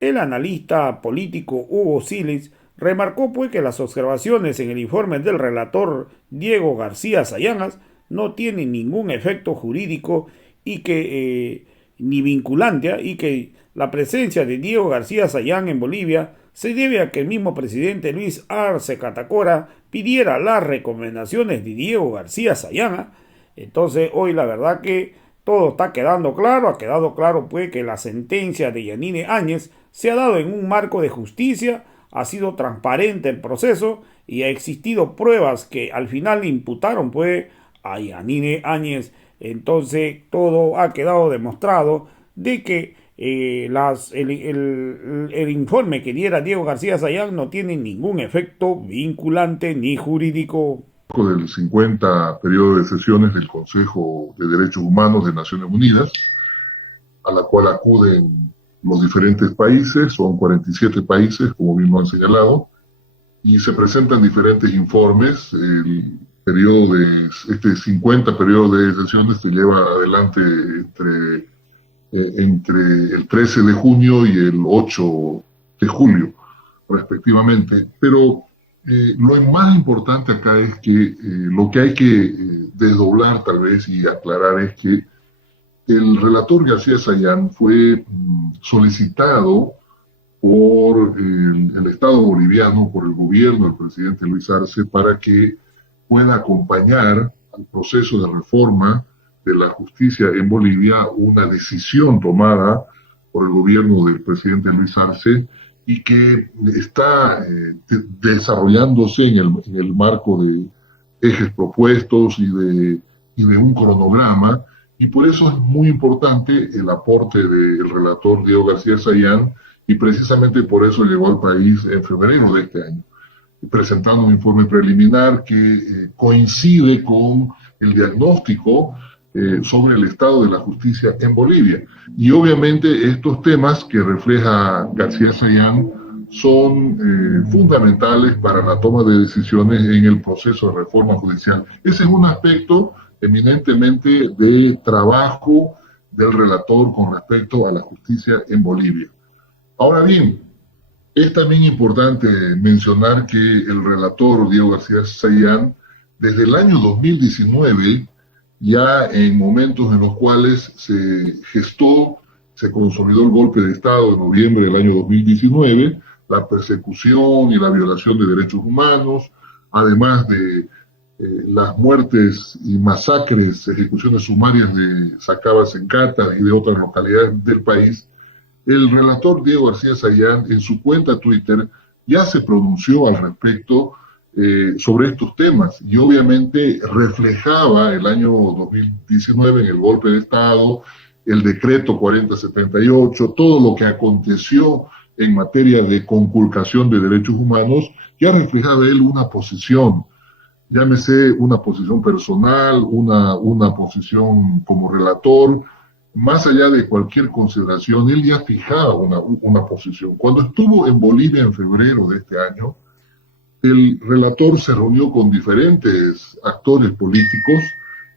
El analista político Hugo Silis remarcó pues que las observaciones en el informe del relator Diego García Sayanas no tienen ningún efecto jurídico y que ni vinculante y que la presencia de Diego García Sayán en Bolivia se debe a que el mismo presidente Luis Arce Catacora pidiera las recomendaciones de Diego García Sayán. Entonces hoy la verdad que todo está quedando claro, ha quedado claro pues que la sentencia de Yanine Áñez se ha dado en un marco de justicia, ha sido transparente el proceso y ha existido pruebas que al final imputaron pues a Yanine Áñez. Entonces todo ha quedado demostrado de que el informe que diera Diego García Sayán no tiene ningún efecto vinculante ni jurídico. Del 50 periodo de sesiones del Consejo de Derechos Humanos de Naciones Unidas, a la cual acuden los diferentes países, son 47 países, como bien lo han señalado, y se presentan diferentes informes. El periodo de este 50 periodo de sesiones se lleva adelante entre el 13 de junio y el 8 de julio, respectivamente. Pero lo más importante acá es que lo que hay que desdoblar tal vez y aclarar es que el relator García Sayán fue solicitado por el Estado boliviano, por el gobierno del presidente Luis Arce, para que pueda acompañar al proceso de reforma de la justicia en Bolivia, una decisión tomada por el gobierno del presidente Luis Arce y que está desarrollándose en el marco de ejes propuestos y de un cronograma, y por eso es muy importante el aporte del relator Diego García Sayán, y precisamente por eso llegó al país en febrero de este año, presentando un informe preliminar que coincide con el diagnóstico sobre el estado de la justicia en Bolivia. Y obviamente estos temas que refleja García Sayán son fundamentales para la toma de decisiones en el proceso de reforma judicial. Ese es un aspecto eminentemente de trabajo del relator con respecto a la justicia en Bolivia. Ahora bien, es también importante mencionar que el relator Diego García Sayán, desde el año 2019, ya en momentos en los cuales se gestó, se consolidó el golpe de Estado en noviembre del año 2019, la persecución y la violación de derechos humanos, además de las muertes y masacres, ejecuciones sumarias de Sacaba-Sencata y de otras localidades del país, el relator Diego García Sayán en su cuenta Twitter ya se pronunció al respecto sobre estos temas y obviamente reflejaba el año 2019 en el golpe de Estado, el decreto 4078, todo lo que aconteció en materia de conculcación de derechos humanos, ya reflejaba él una posición, llámese una posición personal, una posición como relator, más allá de cualquier consideración, él ya fijaba una posición. Cuando estuvo en Bolivia en febrero de este año, el relator se reunió con diferentes actores políticos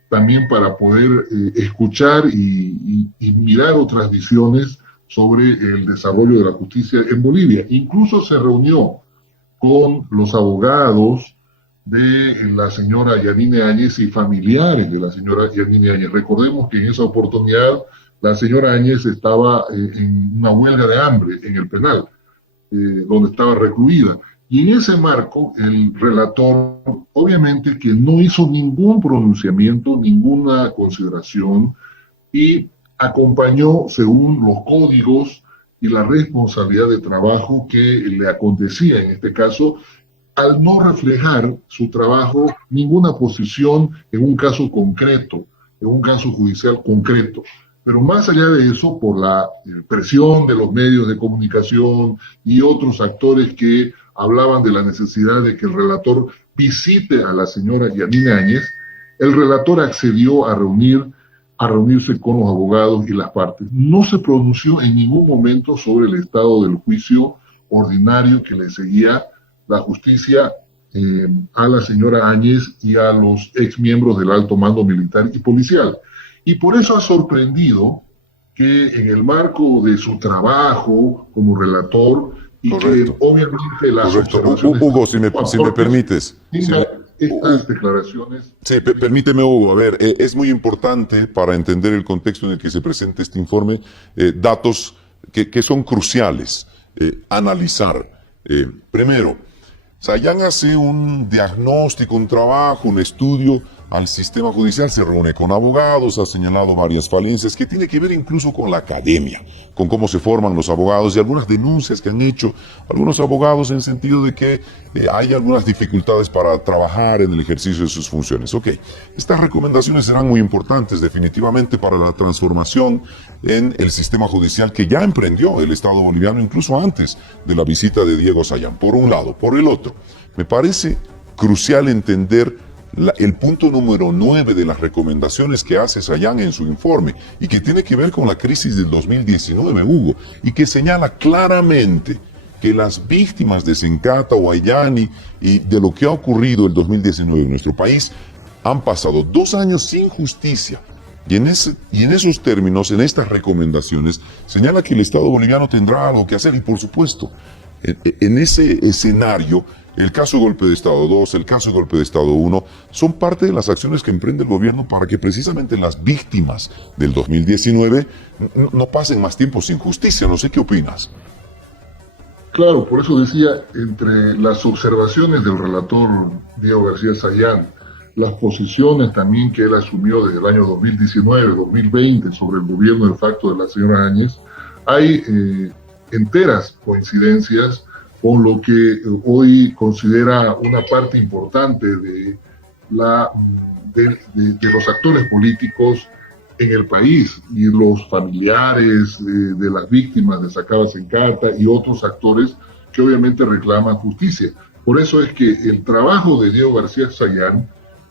también para poder escuchar y mirar otras visiones sobre el desarrollo de la justicia en Bolivia. Incluso se reunió con los abogados de la señora Yanine Áñez y familiares de la señora Yanine Áñez. Recordemos que en esa oportunidad la señora Áñez estaba en una huelga de hambre en el penal, donde estaba recluida. Y en ese marco, el relator, obviamente que no hizo ningún pronunciamiento, ninguna consideración, y acompañó según los códigos y la responsabilidad de trabajo que le acontecía en este caso, al no reflejar su trabajo ninguna posición en un caso concreto, en un caso judicial concreto. Pero más allá de eso, por la presión de los medios de comunicación y otros actores que hablaban de la necesidad de que el relator visite a la señora Yanine Áñez, el relator accedió a reunirse con los abogados y las partes. No se pronunció en ningún momento sobre el estado del juicio ordinario que le seguía la justicia a la señora Áñez y a los exmiembros del alto mando militar y policial. Y por eso ha sorprendido que en el marco de su trabajo como relator y Correcto. que obviamente las Correcto. observaciones... Hugo, si me permites. tenga estas declaraciones... Sí, permíteme, Hugo. A ver, es muy importante para entender el contexto en el que se presenta este informe, datos que son cruciales. Analizar. Primero, Sayán hace un diagnóstico, un trabajo, un estudio al sistema judicial, se reúne con abogados, ha señalado varias falencias que tiene que ver incluso con la academia, con cómo se forman los abogados y algunas denuncias que han hecho algunos abogados en el sentido de que hay algunas dificultades para trabajar en el ejercicio de sus funciones. Ok, estas recomendaciones serán muy importantes definitivamente para la transformación en el sistema judicial que ya emprendió el Estado boliviano incluso antes de la visita de Diego Sayán, por un lado. Por el otro, me parece crucial entender el punto número 9 de las recomendaciones que hace Sayán en su informe y que tiene que ver con la crisis del 2019, Hugo, y que señala claramente que las víctimas de Sencata o Ayani y de lo que ha ocurrido el 2019 en nuestro país han pasado 2 años sin justicia. Y en esos términos, en estas recomendaciones, señala que el Estado boliviano tendrá algo que hacer y, por supuesto, en ese escenario, el caso de golpe de Estado 2, el caso de golpe de Estado 1, son parte de las acciones que emprende el gobierno para que precisamente las víctimas del 2019 no pasen más tiempo sin justicia. No sé qué opinas. Claro, por eso decía, entre las observaciones del relator Diego García Sayán, las posiciones también que él asumió desde el año 2019, 2020 sobre el gobierno de facto de la señora Áñez, hay enteras coincidencias con lo que hoy considera una parte importante de los actores políticos en el país y los familiares de las víctimas de Sacaba Sencata y otros actores que obviamente reclaman justicia. Por eso es que el trabajo de Diego García Sayán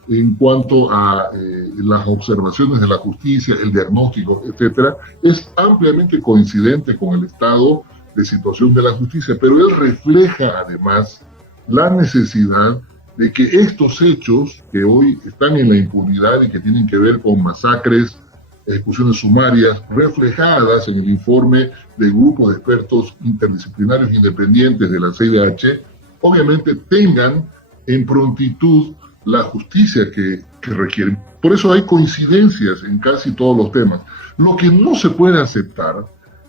en cuanto a las observaciones de la justicia, el diagnóstico, etcétera, es ampliamente coincidente con el estado de situación de la justicia, pero él refleja además la necesidad de que estos hechos que hoy están en la impunidad y que tienen que ver con masacres, ejecuciones sumarias, reflejadas en el informe del grupo de expertos interdisciplinarios independientes de la CIDH, obviamente tengan en prontitud la justicia que requieren. Por eso hay coincidencias en casi todos los temas. Lo que no se puede aceptar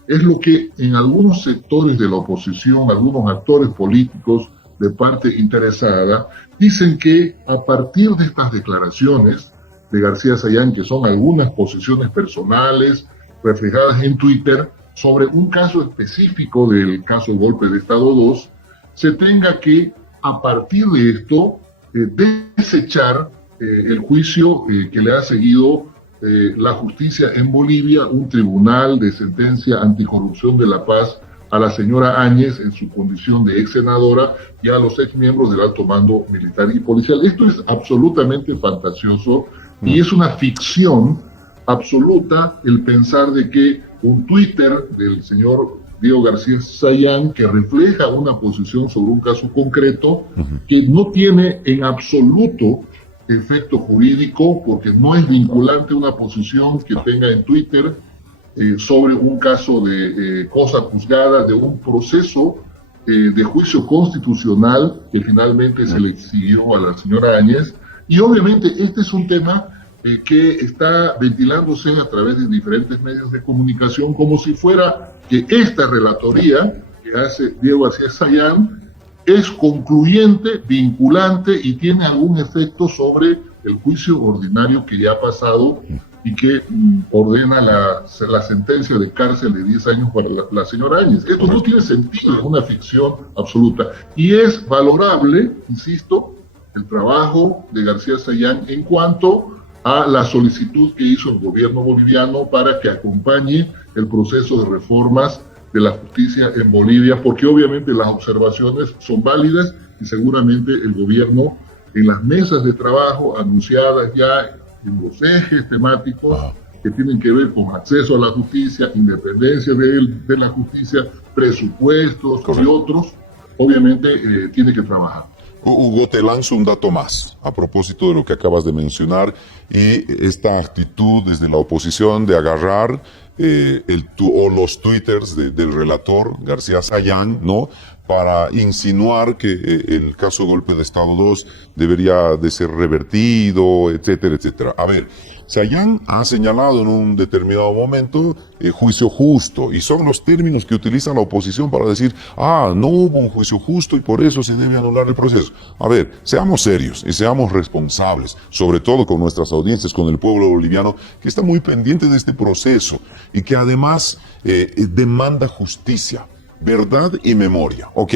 es lo que en algunos sectores de la oposición, algunos actores políticos de parte interesada, dicen que a partir de estas declaraciones de García Sayán, que son algunas posiciones personales reflejadas en Twitter, sobre un caso específico del caso de golpe de Estado 2, se tenga que, a partir de esto, desechar el juicio que le ha seguido la justicia en Bolivia, un tribunal de sentencia anticorrupción de La Paz a la señora Áñez en su condición de ex senadora y a los ex miembros del alto mando militar y policial. Esto es absolutamente fantasioso y es una ficción absoluta el pensar de que un Twitter del señor Diego García Sayán, que refleja una posición sobre un caso concreto, que no tiene en absoluto efecto jurídico, porque no es vinculante una posición que tenga en Twitter sobre un caso de cosa juzgada, de un proceso de juicio constitucional que finalmente se le exigió a la señora Áñez. Y obviamente este es un tema que está ventilándose a través de diferentes medios de comunicación como si fuera que esta relatoría que hace Diego García Sayán es concluyente, vinculante y tiene algún efecto sobre el juicio ordinario que ya ha pasado y que ordena la sentencia de cárcel de 10 años para la señora Áñez. Esto no tiene sentido, es una ficción absoluta. Y es valorable, insisto, el trabajo de García Sayán en cuanto a la solicitud que hizo el gobierno boliviano para que acompañe el proceso de reformas de la justicia en Bolivia, porque obviamente las observaciones son válidas y seguramente el gobierno en las mesas de trabajo anunciadas ya en los ejes temáticos que tienen que ver con acceso a la justicia, independencia de la justicia, presupuestos y otros, obviamente tiene que trabajar. Hugo, te lanzo un dato más a propósito de lo que acabas de mencionar y esta actitud desde la oposición de agarrar o los twitters del relator García Sayán, ¿no? Para insinuar que el caso Golpe de Estado 2 debería de ser revertido, etcétera, etcétera. A ver, Sayán ha señalado en un determinado momento juicio justo, y son los términos que utiliza la oposición para decir, no hubo un juicio justo y por eso se debe anular el proceso. A ver, seamos serios y seamos responsables, sobre todo con nuestras audiencias, con el pueblo boliviano, que está muy pendiente de este proceso y que además demanda justicia, verdad y memoria. Ok,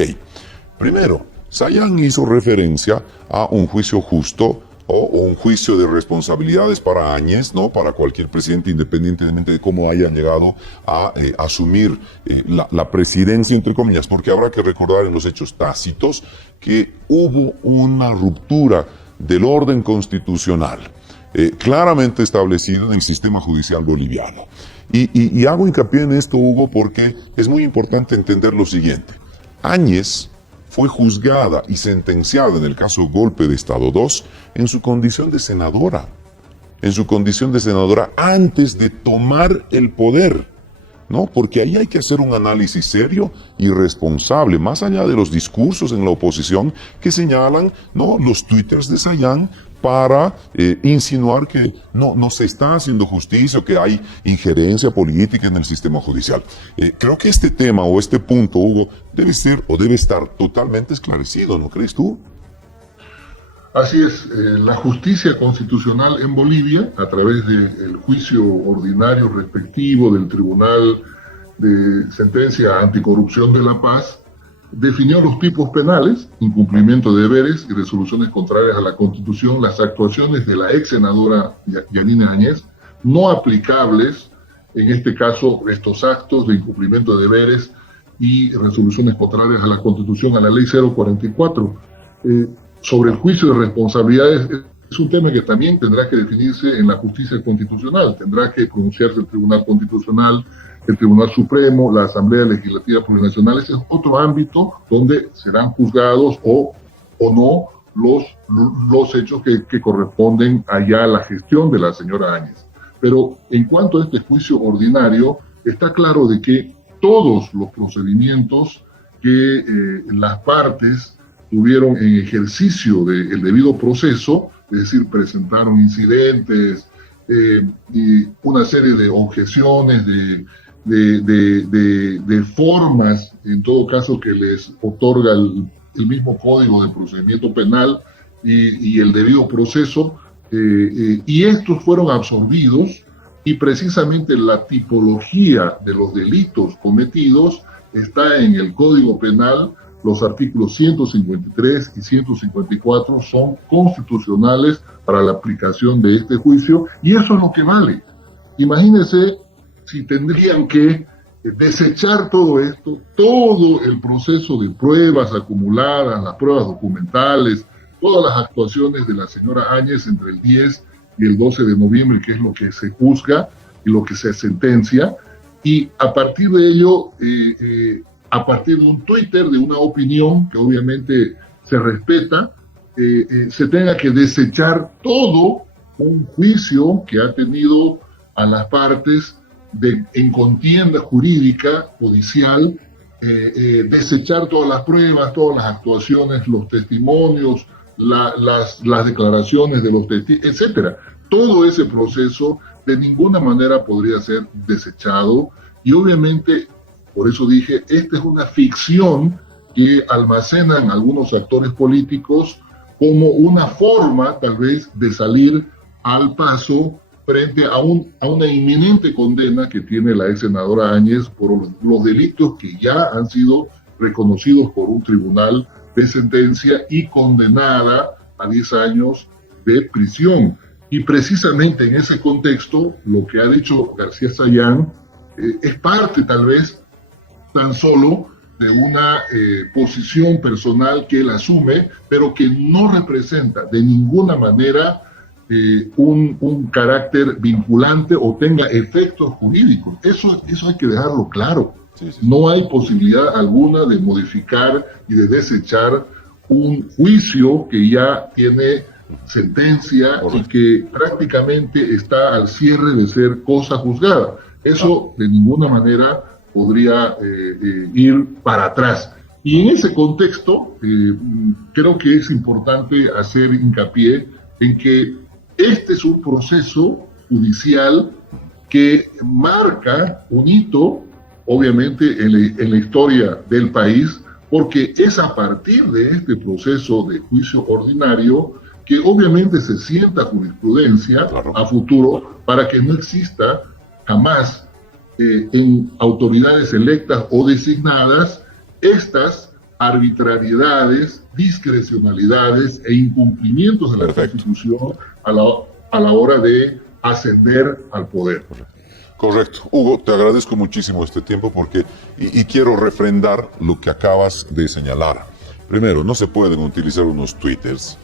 primero, Sayán hizo referencia a un juicio justo o un juicio de responsabilidades para Áñez, ¿no? Para cualquier presidente, independientemente de cómo hayan llegado a asumir la presidencia, entre comillas, porque habrá que recordar en los hechos tácitos que hubo una ruptura del orden constitucional claramente establecido en el sistema judicial boliviano. Y hago hincapié en esto, Hugo, porque es muy importante entender lo siguiente. Áñez fue juzgada y sentenciada en el caso Golpe de Estado 2 en su condición de senadora. En su condición de senadora antes de tomar el poder, ¿no? Porque ahí hay que hacer un análisis serio y responsable, más allá de los discursos en la oposición que señalan, ¿no?, los twitters de Sayán para insinuar que no se está haciendo justicia o que hay injerencia política en el sistema judicial. Creo que este tema o este punto, Hugo, debe ser o debe estar totalmente esclarecido, ¿no crees tú? Así es, la justicia constitucional en Bolivia, a través del juicio ordinario respectivo del Tribunal de Sentencia Anticorrupción de La Paz, definió los tipos penales, incumplimiento de deberes y resoluciones contrarias a la Constitución, las actuaciones de la ex senadora Yanine Áñez, no aplicables, en este caso, estos actos de incumplimiento de deberes y resoluciones contrarias a la Constitución, a la Ley 044. Sobre el juicio de responsabilidades, es un tema que también tendrá que definirse en la justicia constitucional, tendrá que pronunciarse el Tribunal Constitucional, el Tribunal Supremo, la Asamblea Legislativa Plurinacional. Ese es otro ámbito donde serán juzgados o no los hechos que corresponden allá a la gestión de la señora Áñez. Pero en cuanto a este juicio ordinario, está claro de que todos los procedimientos que las partes tuvieron en ejercicio del debido proceso, es decir, presentaron incidentes y una serie de objeciones, de formas, en todo caso, que les otorga el mismo Código de Procedimiento Penal y el debido proceso, y estos fueron absorbidos, y precisamente la tipología de los delitos cometidos está en el Código Penal. Los artículos 153 y 154 son constitucionales para la aplicación de este juicio, y eso es lo que vale. Imagínense si tendrían que desechar todo esto, todo el proceso de pruebas acumuladas, las pruebas documentales, todas las actuaciones de la señora Áñez entre el 10 y el 12 de noviembre, que es lo que se juzga y lo que se sentencia, y a partir de ello, a partir de un Twitter, de una opinión que obviamente se respeta, se tenga que desechar todo un juicio que ha tenido a las partes en contienda jurídica, judicial, desechar todas las pruebas, todas las actuaciones, los testimonios, las declaraciones de los testigos, etcétera. Todo ese proceso de ninguna manera podría ser desechado, y obviamente, por eso dije, esta es una ficción que almacenan algunos actores políticos como una forma, tal vez, de salir al paso frente a una inminente condena que tiene la ex senadora Áñez por los delitos que ya han sido reconocidos por un tribunal de sentencia y condenada a 10 años de prisión. Y precisamente en ese contexto, lo que ha dicho García Sayán es parte, tal vez, tan solo de una posición personal que él asume, pero que no representa de ninguna manera un carácter vinculante o tenga efectos jurídicos. Eso hay que dejarlo claro. Sí. No hay posibilidad alguna de modificar y de desechar un juicio que ya tiene sentencia. Correcto. Y que prácticamente está al cierre de ser cosa juzgada. Eso de ninguna manera podría ir para atrás. Y en ese contexto, creo que es importante hacer hincapié en que este es un proceso judicial que marca un hito, obviamente, en la historia del país, porque es a partir de este proceso de juicio ordinario que obviamente se sienta jurisprudencia a futuro para que no exista jamás en autoridades electas o designadas estas arbitrariedades, discrecionalidades e incumplimientos de la Constitución a la hora de ascender al poder. Correcto. Hugo, te agradezco muchísimo este tiempo porque y quiero refrendar lo que acabas de señalar. Primero, no se pueden utilizar unos tweets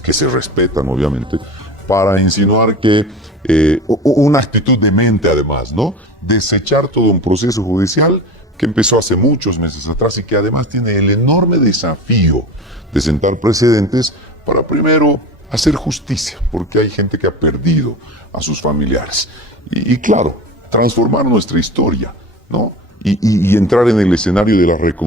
que se respetan, obviamente, para insinuar que una actitud demente, además, ¿no? Desechar todo un proceso judicial que empezó hace muchos meses atrás y que además tiene el enorme desafío de sentar precedentes para primero hacer justicia, porque hay gente que ha perdido a sus familiares. Y claro, transformar nuestra historia, ¿no? Y entrar en el escenario de la reconciliación.